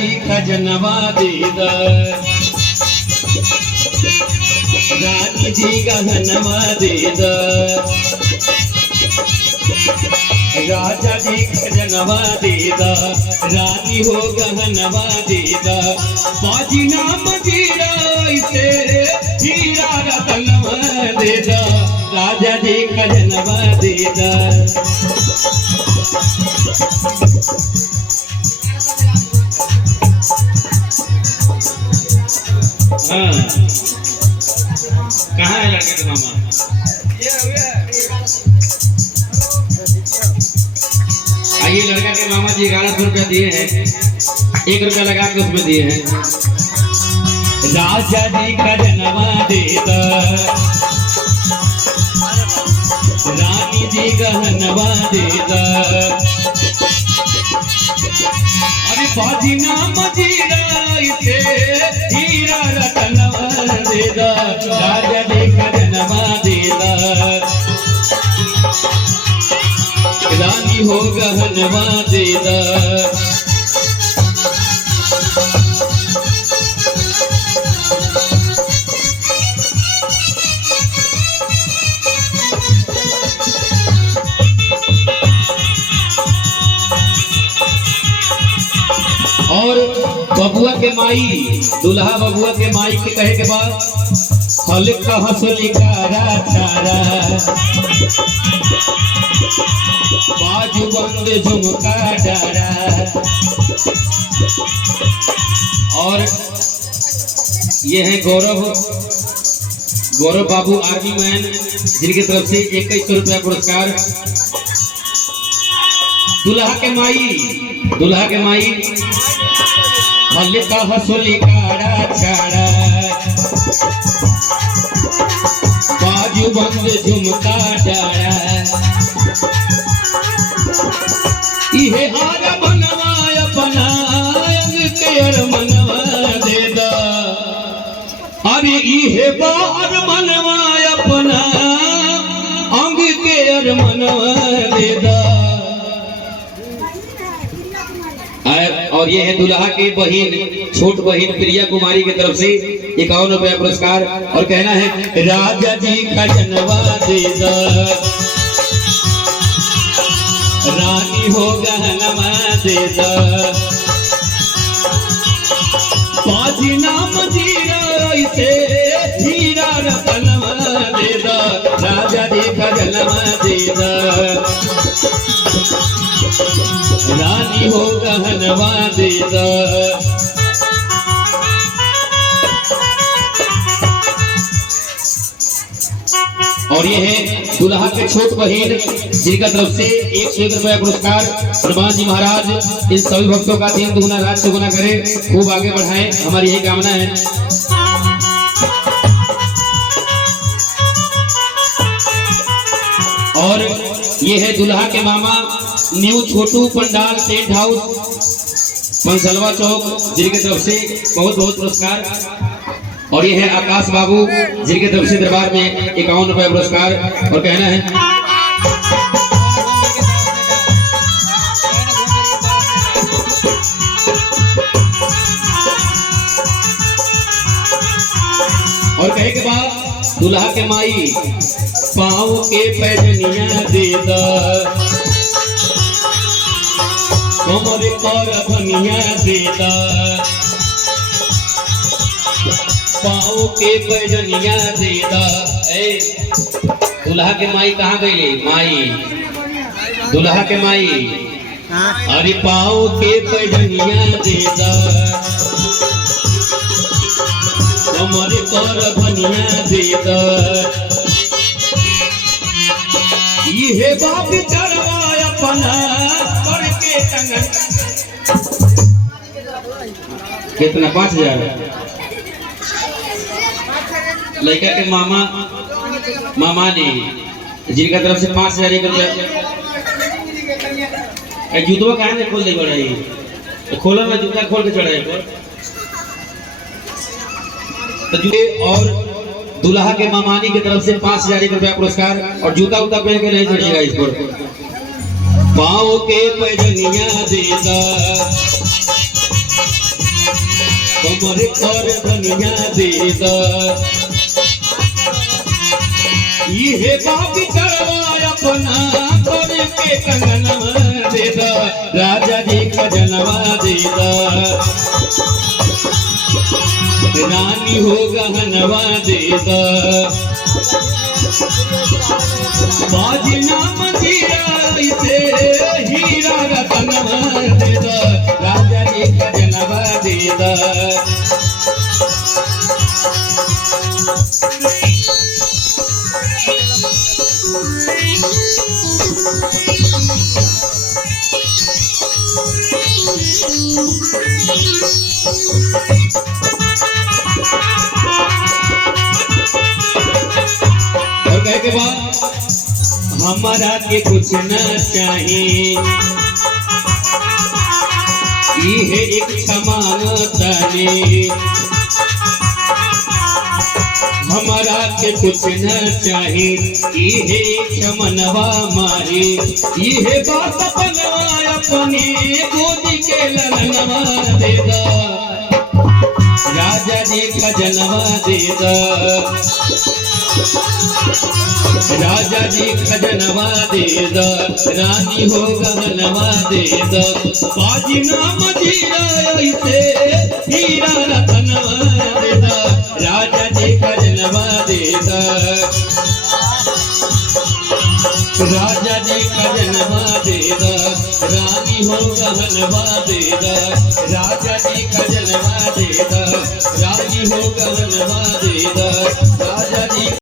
जी खजनवा दे दा, रानी जी गहनवा दे दा, राजा जी खजनवा दे दा, रानी हो गहनवा दे दा, बाजी नाम जीरा इसे हीरा रतनवा दे दा, राजा जी खजनवा दे दा। हाँ, कहाँ है लड़के के मामा? आइए, लड़का के मामा जी 1100 रुपया दिए हैं, 1 रुपया लगा के उसमें दिए हैं। राजा जी खजनवा दे दा, रानी जी गहनवा दे दा, अरे बाजी नाम जीरा इसे हीरा रतनवा दे दा, राजा जी खजनवा दे दा, रानी हो गहनवा दे दा। और बबुआ के माई, दुल्हा बबुआ के माई के कहे के बाद हल्का हंसलिकारा चारा, बाजू बंद झुमका डारा। और ये है गौरव बाबू आर्मी मैन, जिनकी तरफ से 2100 रुपया पुरस्कार। दुल्हा के माई हल्का हंसलिकारा चारा, बाजू बंद झुमका डारा, इहे हार मनवा अपना अंग के अर मनवा दे दा, अरे इहे बार मनवा अपना अंग के अर मनवा दे दा। और ये है दुल्हा की बहन, छोट बहन प्रिया कुमारी की तरफ से 51 रुपया पुरस्कार। और कहना है राजा जी खजनवा दे दा, रानी हो गहनवा दे दा, बाजी नाम जीरा इसे हीरा रतनवा दे दा, राजा जी खजनवा दे दा, रानी हो गहनवा दे दा। और ये है दुल्हा के छोट बहन, जिनका तरफ से 101 रुपया पुरस्कार। हनुमान जी महाराज इन सभी भक्तों का दिन दुगुना रात चौगुना करे, खूब आगे बढ़ाएं, हमारी यही कामना है। और ये है दुल्हा के मामा, न्यू छोटू पंडाल टेंट हाउस, पंसलवा चौक, जिनके तरफ से बहुत बहुत पुरस्कार। और ये है आकाश बाबू, जिनके तरफ से दरबार में 51 रुपया पुरस्कार। और कहना है और कहे के बाद दुल्हा के माई पाँव के पैजनिया दे दा, कमर पर धनिया दे दा, पाँव के पैजनिया दे दा। दुल्हा के माई कहाँ गई? माई, दुल्हा के माई, अरे पाँव के पैजनिया दे दा, कमर पर धनिया दे दा, ये बाप चढ़वा अपना करके टंगन। कितना? 5000। लड़का के मामा ने जिनका तरफ से 5000 रुपया। जूतवा कहाँ ने खोल दे बड़ाई, खोला ना जूता, खोल के चढ़ाई और दुल्हा के मामानी की तरफ से 5000 रुपया पुरस्कार। और जूता उता पहन के नहीं चढ़िएगा इस पर। पाँव के पैजनिया दे दा, कमर कर धनिया दे द ये बाबी करवा अपना कर के कंगनवा दे द राजा जी खजनवा दे द रानी हो गहनवा दे द बाजना मंदिरा से हीरा रतनवा दे द राजा जी खजनवा दे द और कहे के बाद हमारा के कुछ न चाहिए ये एक क्षमातने हमारा के कुछ न चाहिए ये क्षमनवा मारे ये बात बनवा अपने गोदी के ललनवा दे द राजा जी खजनवा दे द राजा जी खजनवा दे द रानी हो गहनवा दे द बाजना मजीरा से हीरा रतनवा दे द राजा जी खजनवा दे द राजा जी खजनवा दे द रानी हो गहनवा दे द राजा जी खजनवा दे द रानी हो गहनवा दे द राजा जी